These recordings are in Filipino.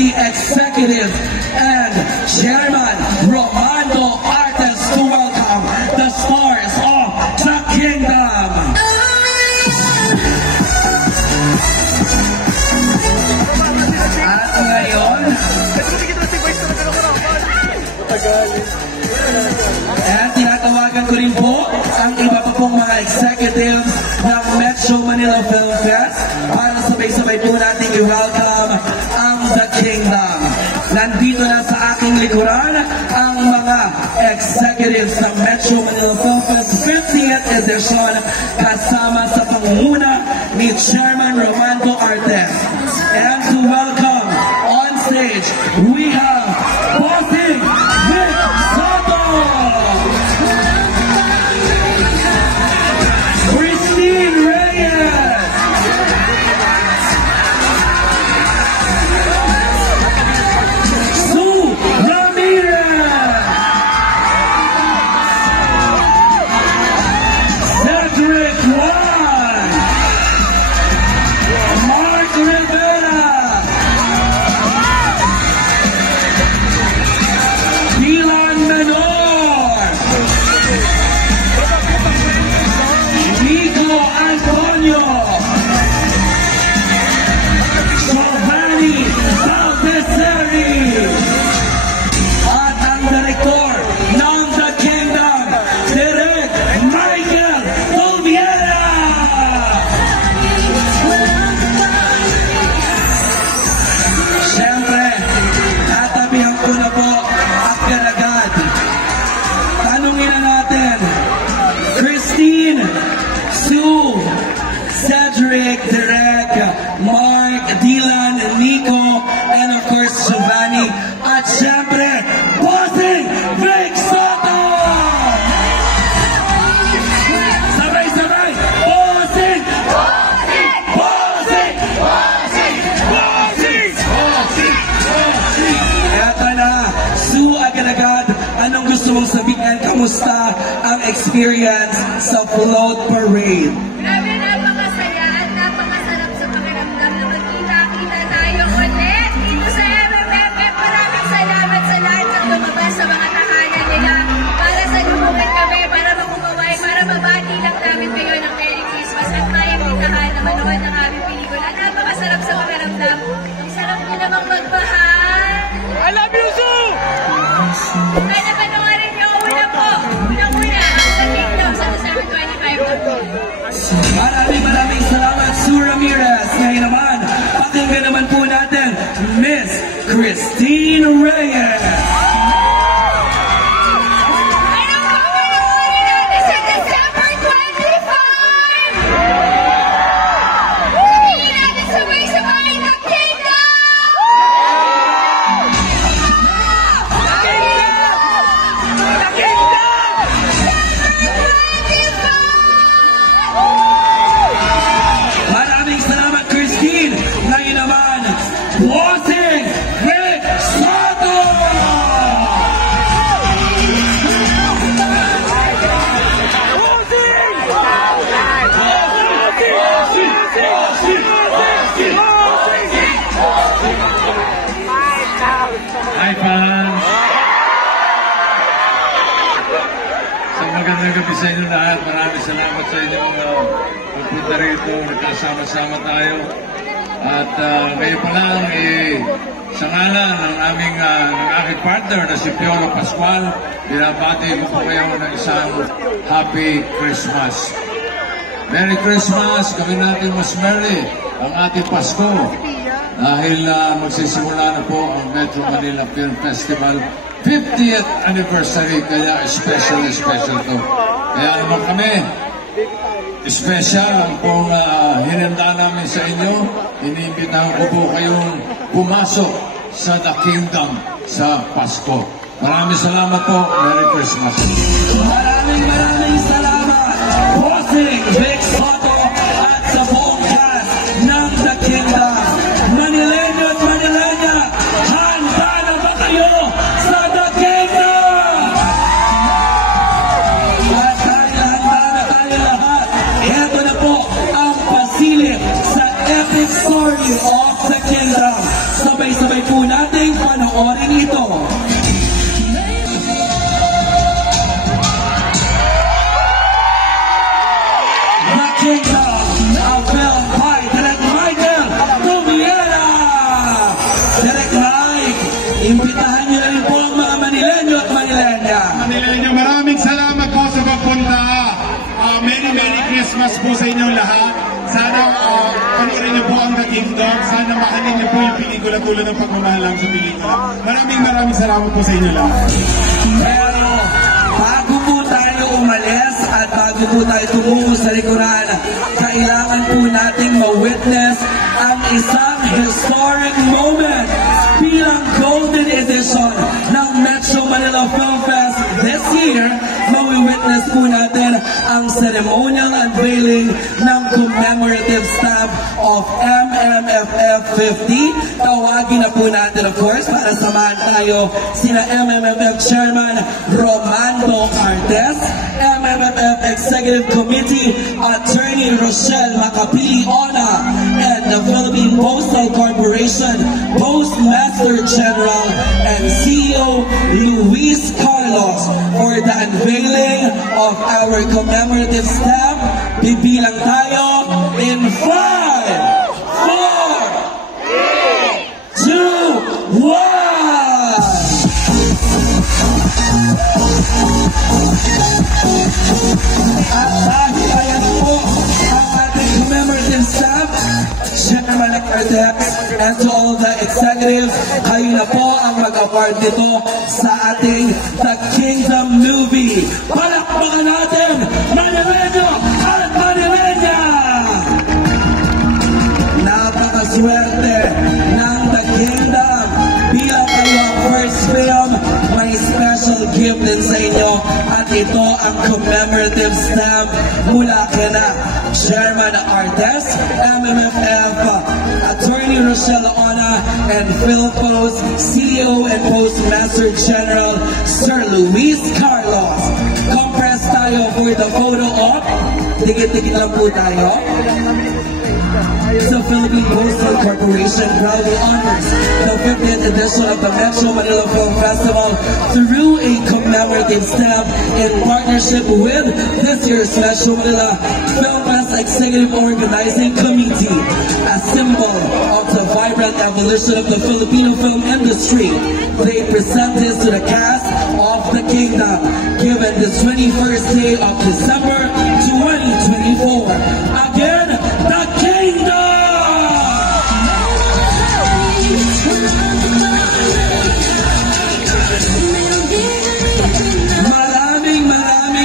the executive and chairman, Romando Artes, to welcome the stars of the kingdom. At ngayon, at tinatawagan ko rin po ang iba pa pong mga executives ng Metro Manila Film Fest para sabay-sabay po natin i-welcome ang The Kingdom. Nandito na sa aking likuran ang mga executives ng Metro Manila Film Fest 50th edition kasama sa pangunguna ni Chairman Romando Artes. And to welcome on stage, we have Bossing Vic Soto, Christine Reyes, Sue Ramirez, Cedric Juan, Mark Rivera, Dylan Menor, Nico Antonio, Giovanni Valdeseri, at ang direktor ng The Kingdom, Direk Michael Olviera. Siyempre, tatabihan ko na po agad-agad. Tanungin na natin, Christine, Sue, Cedric, Direk, Mark, Dylan, Nico, and of course, Giovanni. At siyempre, Bossing Vic Soto! Sabay-sabay! Bossing! Bossing! Bossing! Bossing! Bossing! Bossing! Bossing! Eto na, Sue, agad-agad, anong gusto mong sabihin? Kamusta ang experience sa float parade? Grabe, napakasaya at napakasarap sa pakiramdam na magkita-kita tayo ulit dito sa MMFF. Maraming salamat sa lahat ng lumabas sa mga tahanan nila para sa lumukan kami, para magkumaway, para mabati lang namin kayo ng Merry Christmas at maimbitahan na manood ng aming pelikula. Napakasarap sa pakiramdam. Ang sarap niyo namang magmahal. I love you, Sue! Sana panoorin niyo unang-una ang The Kingdom sa December 25 na po. Maraming salamat, Sue Ramirez. Ngayon naman, pakinggan naman po natin, Miss Christine Reyes. Anong papanoorin natin sa December 25? Sabihin natin sabay-sabay, The Kingdom! Maraming salamat, Christine. Ngayon naman, Bossing Vic Soto! Hi, fans! So, magandang gabi sa inyo lahat. Maraming salamat sa inyo pagpunta rito. Nagkasama-sama tayo. At ngayon pa lang, sa ngalan ng aking partner na si Piolo Pascual, binabati ko po kayo ng isang Happy Christmas. Merry Christmas! Gawin natin mas merry ang ating Pasko. Dahil magsisimula na po ang Metro Manila Film Festival 50th anniversary, kaya special to. Kaya naman kami, special ang pong hinanda namin sa inyo. Iniimbitahan ko po kayong pumasok sa The Kingdom sa Pasko. Maraming salamat po. Merry Christmas. Maraming salamat, Bossing Vic Soto at sa buong cast ng The Kingdom. Manileño at Manileña, handa na ba kayo sa The Kingdom? At dahil handa na tayo lahat, eto na po ang pasilip sa epic story of The Kingdom. Sabay-sabay po na Panoorin ito. The Kingdom of Film by Direk Michael Tumiera. Direk Mike, imbitahan niyo na rin po ang mga Manilenyo at Manilenya. Manilenyo, maraming salamat po sa pagpunta. Merry Christmas po sa inyong lahat. Sana panoorin niyo po ang The Kingdom. Sana mahalin niyo po yung pelikula tulad ng pagmamahal lang sa pelikula. Maraming salamat po sa inyo lahat. Pero bago po tayo umalis at bago po tayo tumungo sa likuran, kailangan po nating ma-witness ang isang historic moment bilang Golden Edition ng Metro Manila Film Fest this year. Mawi-witness po natin ang ceremonial unveiling ng commemorative stamp of MMFF 50. Tawagin na po natin, of course, para samahan tayo sina MMFF Chairman Romando Artes, MMFF Executive Committee Attorney Rochelle Macapili-Ona, and the Philippine Postal Corporation Postmaster General and CEO Luis Carlos for the unveiling of our commemorative stamp. Bibilang tayo in 5, 4, 3, 2, 1! At dahil ayan po ang ating commemorative stamp, Chairman Artex, and to all the executives, kayo na po ang mag-award nito sa ating The Kingdom movie. Palakpakan natin, Manilenyo at Manilenya! Napakaswerte ng The Kingdom. Bilang kayo ang first film, may special gift din sa inyo. At ito ang commemorative stamp mula kina Chairman Artes, MMFF, Attorney Rochelle Ona, and PhilPost CEO and Postmaster General Sir Luis Carlos. Compress tayo for the photo op. Dikit-dikit lang po tayo. The Philippine Postal Corporation proudly honors the 50th edition of the Metro Manila Film Festival through a commemorative stamp in partnership with this year's Metro Manila Film Fest Executive Organizing Committee. A symbol of the vibrant evolution of the Filipino film industry, they present this to the cast of The Kingdom, given the 21st day of December 2024. Again, The Kingdom!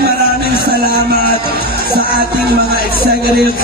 Maraming salamat sa ating mga executives